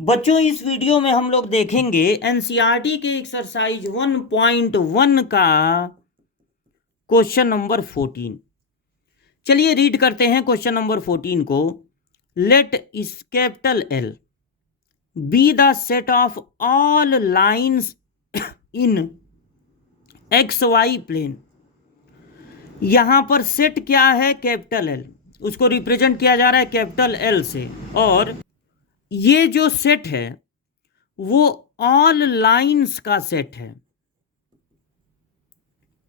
बच्चों, इस वीडियो में हम लोग देखेंगे एनसीईआरटी के एक्सरसाइज 1.1 का क्वेश्चन नंबर 14। चलिए रीड करते हैं क्वेश्चन नंबर 14 को। Let is capital L be the set of all lines in X Y plane. यहां पर सेट क्या है? Capital L. उसको रिप्रेजेंट किया जा रहा है कैपिटल एल से, और ये जो सेट है वो ऑल लाइंस का सेट है।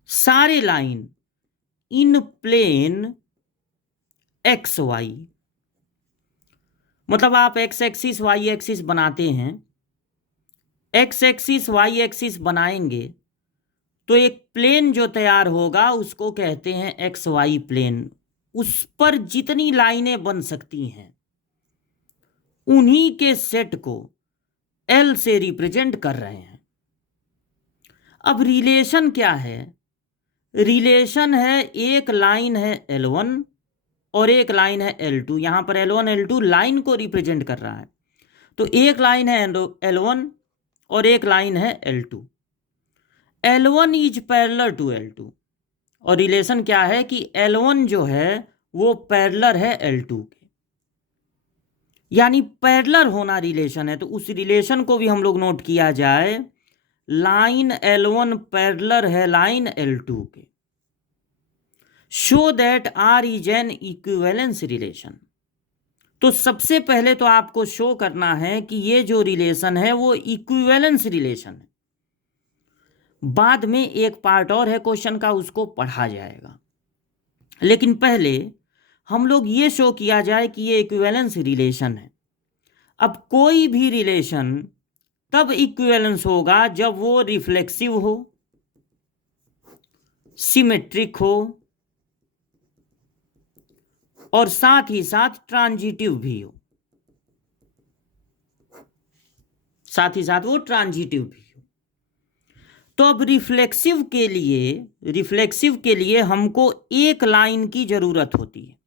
सारे line in plane X Y, मतलब आप एक्स एक्सिस वाई एक्सिस बनाते हैं, एक्स एक्सिस वाई एक्सिस बनाएंगे तो एक प्लेन जो तैयार होगा उसको कहते हैं एक्स वाई प्लेन। उस पर जितनी लाइनें बन सकती हैं उन्हीं के सेट को एल से रिप्रेजेंट कर रहे हैं। अब रिलेशन क्या है? रिलेशन है, एक लाइन है L1 और एक लाइन है L2। यहां पर L1 L2 लाइन को रिप्रेजेंट कर रहा है, तो एक लाइन है L1 और एक लाइन है L2। L1 is parallel to L2, और रिलेशन क्या है कि L1 जो है वो पैरेलल है L2 के, यानी पैरेलल होना रिलेशन है। तो उस रिलेशन को भी हम लोग नोट किया जाए, लाइन L1 पैरेलल है लाइन L2 के। Show that R is an equivalence relation. तो सबसे पहले तो आपको शो करना है कि ये जो रिलेशन है वो इक्विवेलेंस रिलेशन है। बाद में एक पार्ट और है क्वेश्चन का, उसको पढ़ा जाएगा, लेकिन पहले हम लोग ये शो किया जाए कि ये इक्विवेलेंस रिलेशन है। अब कोई भी रिलेशन तब इक्विवेलेंस होगा जब वो रिफ्लेक्सिव हो, सिमेट्रिक हो और साथ ही साथ ट्रांजिटिव भी हो, साथ ही साथ वो ट्रांजिटिव भी हो। तो अब रिफ्लेक्सिव के लिए हमको एक लाइन की जरूरत होती है,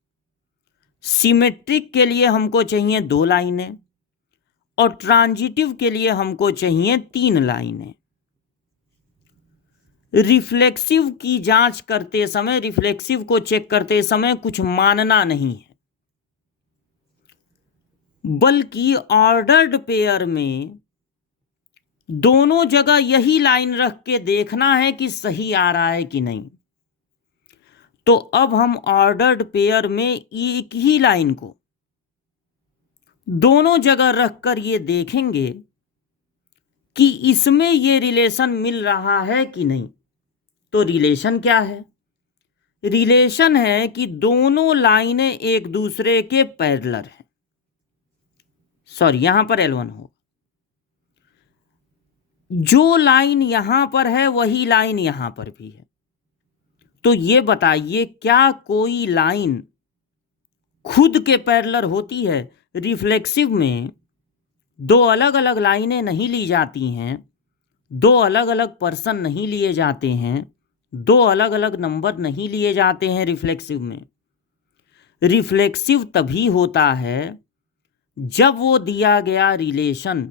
सिमेट्रिक के लिए हमको चाहिए 2 लाइनें, और ट्रांजिटिव के लिए हमको चाहिए 3 लाइनें। रिफ्लेक्सिव की जांच करते समय, रिफ्लेक्सिव को चेक करते समय कुछ मानना नहीं है, बल्कि ऑर्डर्ड पेयर में दोनों जगह यही लाइन रख के देखना है कि सही आ रहा है कि नहीं। तो अब हम ऑर्डर्ड पेयर में एक ही लाइन को दोनों जगह रखकर ये देखेंगे कि इसमें ये रिलेशन मिल रहा है कि नहीं। तो रिलेशन क्या है? रिलेशन है कि दोनों लाइनें एक दूसरे के पैरेलल हैं। सॉरी, यहां पर L1 हो, जो लाइन यहां पर है वही लाइन यहां पर भी है। तो ये बताइए, क्या कोई लाइन खुद के पैरेलल होती है? रिफ्लेक्सिव में 2 अलग अलग लाइनें नहीं ली जाती हैं, 2 अलग अलग पर्सन नहीं लिए जाते हैं, 2 अलग अलग नंबर नहीं लिए जाते हैं। रिफ्लेक्सिव में रिफ्लेक्सिव तभी होता है जब वो दिया गया रिलेशन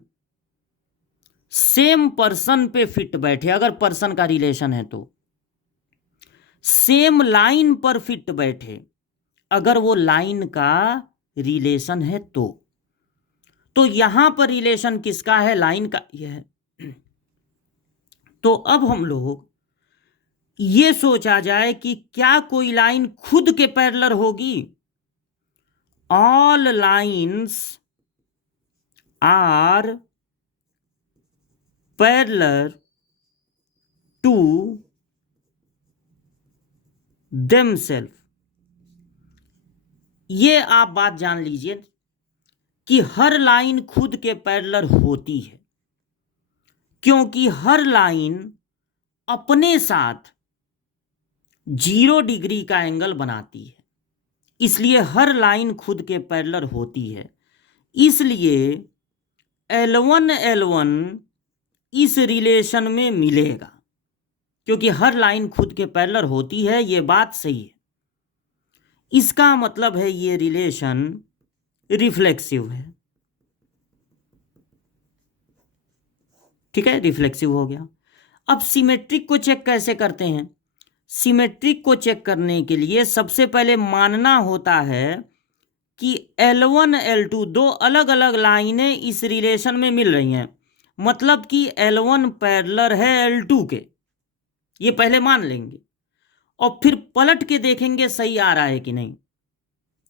सेम पर्सन पे फिट बैठे। अगर पर्सन का रिलेशन है तो सेम लाइन पर फिट बैठे, अगर वो लाइन का रिलेशन है तो यहां पर रिलेशन किसका है? लाइन का यह है। तो अब हम लोग ये सोचा जाए कि क्या कोई लाइन खुद के पैरेलल होगी? All lines are parallel to themselves. ये आप बात जान लीजिए कि हर लाइन खुद के पैरेलल होती है, क्योंकि हर लाइन अपने साथ 0 डिग्री का एंगल बनाती है, इसलिए हर लाइन खुद के पैरेलल होती है। इसलिए L1 इस रिलेशन में मिलेगा, क्योंकि हर लाइन खुद के पैरेलल होती है। ये बात सही है, इसका मतलब है ये रिलेशन रिफ्लेक्सिव है। ठीक है, रिफ्लेक्सिव हो गया। अब सिमेट्रिक को चेक कैसे करते हैं? सिमेट्रिक को चेक करने के लिए सबसे पहले मानना होता है कि L1 L2 दो अलग अलग लाइनें इस रिलेशन में मिल रही हैं, मतलब कि L1 पैरेलल है L2 के, ये पहले मान लेंगे और फिर पलट के देखेंगे सही आ रहा है कि नहीं।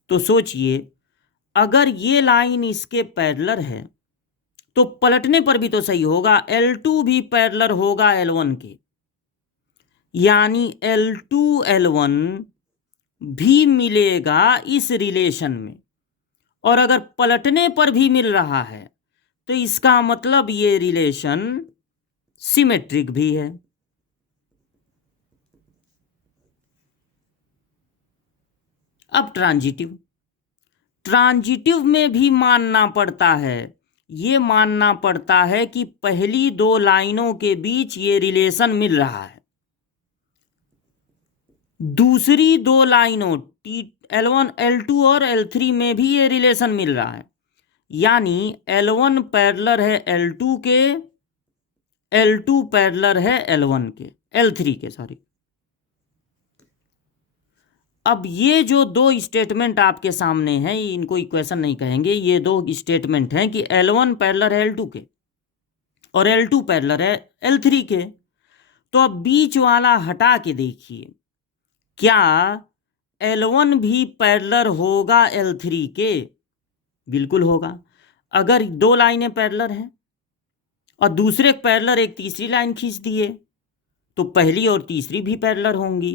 तो सोचिए, अगर ये लाइन इसके पैरेलल है तो पलटने पर भी तो सही होगा, L2 भी पैरेलल होगा L1 के, यानी L2 L1 भी मिलेगा इस रिलेशन में। और अगर पलटने पर भी मिल रहा है तो इसका मतलब ये रिलेशन सिमेट्रिक भी है। अब ट्रांजिटिव, ट्रांजिटिव में भी मानना पड़ता है, ये मानना पड़ता है कि पहली दो लाइनों के बीच ये रिलेशन मिल रहा है, दूसरी दो लाइनों L1 L2 और L3 में भी ये रिलेशन मिल रहा है, यानी L1 पैरेलल है L2 के, L2 पैरेलल है L1 के, L3 के सॉरी। अब ये जो दो स्टेटमेंट आपके सामने हैं, इनको इक्वेशन नहीं कहेंगे, ये दो स्टेटमेंट हैं कि L1 पैरेलल है L2 के और L2 पैरेलल है L3 के। तो अब बीच वाला हटा के देखिए, क्या L1 भी पैरेलल होगा L3 के? बिल्कुल होगा। अगर दो लाइनें पैरेलल हैं और दूसरे पैरेलल एक तीसरी लाइन खींच दिए तो पहली और तीसरी भी पैरेलल होंगी,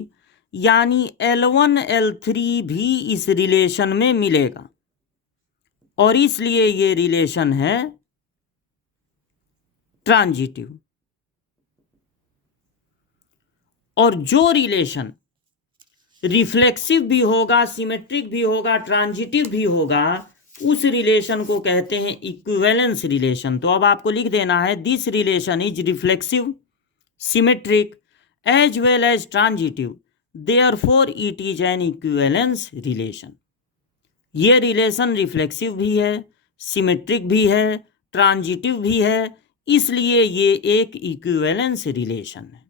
यानी L1 L3 भी इस रिलेशन में मिलेगा और इसलिए ये रिलेशन है ट्रांजिटिव। और जो रिलेशन रिफ्लेक्सिव भी होगा, सिमेट्रिक भी होगा, ट्रांजिटिव भी होगा, उस रिलेशन को कहते हैं इक्विवेलेंस रिलेशन। तो अब आपको लिख देना है, this relation is reflexive, symmetric as well as transitive, therefore it is an equivalence relation. ये रिलेशन रिफ्लेक्सिव भी है, सिमेट्रिक भी है, ट्रांजिटिव भी है, इसलिए ये एक इक्विवेलेंस रिलेशन है।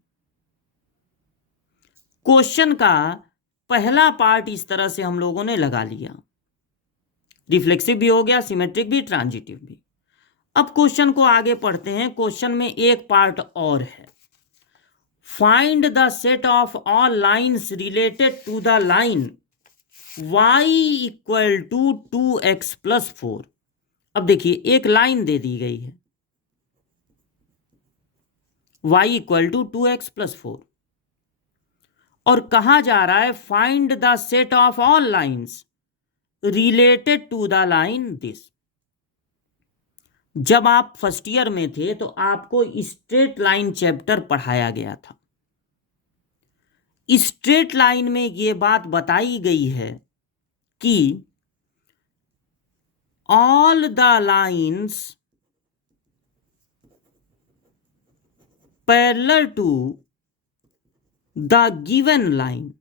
क्वेश्चन का पहला पार्ट इस तरह से हम लोगों ने लगा लिया, रिफ्लेक्सिव भी हो गया, सिमेट्रिक भी, ट्रांजिटिव भी। अब क्वेश्चन को आगे पढ़ते हैं। क्वेश्चन में एक पार्ट और है, find the set of all lines related to the line y equal to 2x plus 4। अब देखिए, एक लाइन दे दी गई है y equal to 2x plus 4 और कहा जा रहा है find the set of all lines related to the line this. जब आप फर्स्ट ईयर में थे तो आपको स्ट्रेट लाइन चैप्टर पढ़ाया गया था। स्ट्रेट लाइन में यह बात बताई गई है कि all the lines parallel to the given line,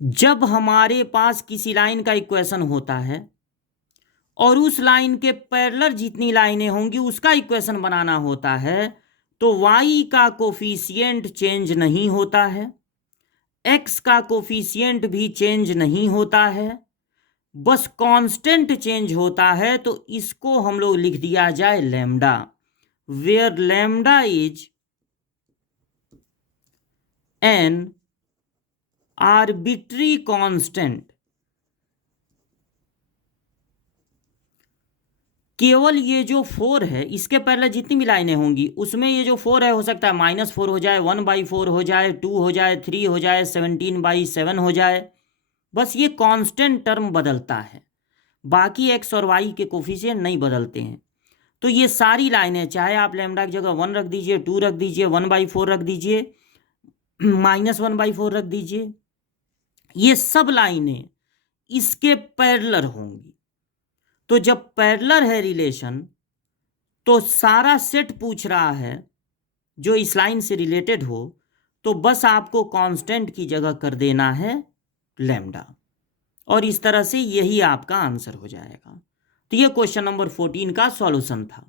जब हमारे पास किसी लाइन का इक्वेशन होता है और उस लाइन के पैरेलल जितनी लाइनें होंगी उसका इक्वेशन बनाना होता है, तो y का कोफिशिएंट चेंज नहीं होता है, x का कोफिशिएंट भी चेंज नहीं होता है, बस कांस्टेंट चेंज होता है। तो इसको हम लोग लिख दिया जाए lambda, where lambda is an arbitrary constant. केवल ये जो 4 है, इसके पहले जितनी भी लाइनें होंगी उसमें ये जो 4 है, हो सकता है -4 हो जाए, 1/4 हो जाए, 2 हो जाए, 3 हो जाए, 17/7 हो जाए, बस ये कांस्टेंट टर्म बदलता है, बाकी x और y के कोफिशिएंट नहीं बदलते हैं। तो ये सारी लाइनें, चाहे आप लैम्डा की जगह 1 रख दीजिए, 2 रख दीजिए, 1/4 रख दीजिए, -1/4 रख दीजिए, ये सब लाइनें इसके पैरेलल होंगी। तो जब पैरेलल है रिलेशन, तो सारा सेट पूछ रहा है जो इस लाइन से रिलेटेड हो, तो बस आपको कांस्टेंट की जगह कर देना है लैम्डा, और इस तरह से यही आपका आंसर हो जाएगा। तो ये क्वेश्चन नंबर 14 का सॉल्यूशन था।